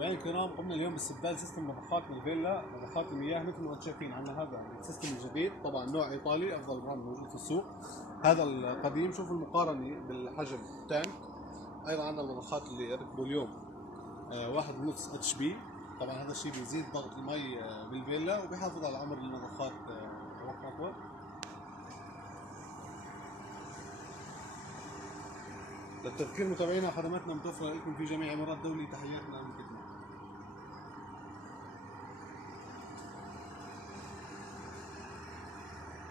متابعين الكرام، قمنا اليوم باستبدال سيستم مضخات الفيلا، مضخات المياه مثل ما انتم شايفين. عندنا هذا السيستم الجديد، طبعا نوع ايطالي، افضل براند موجود في السوق. هذا القديم، شوفوا المقارنه بالحجم تانك. ايضا عندنا المضخات اللي ركبوا اليوم 1.5 اتش بي. طبعا هذا الشيء بيزيد ضغط المي بالفيلا وبيحافظ على عمر المضخات وقت اطول. للتذكير متابعينا، خدماتنا متوفره لكم في جميع امارات دولي. تحياتنا من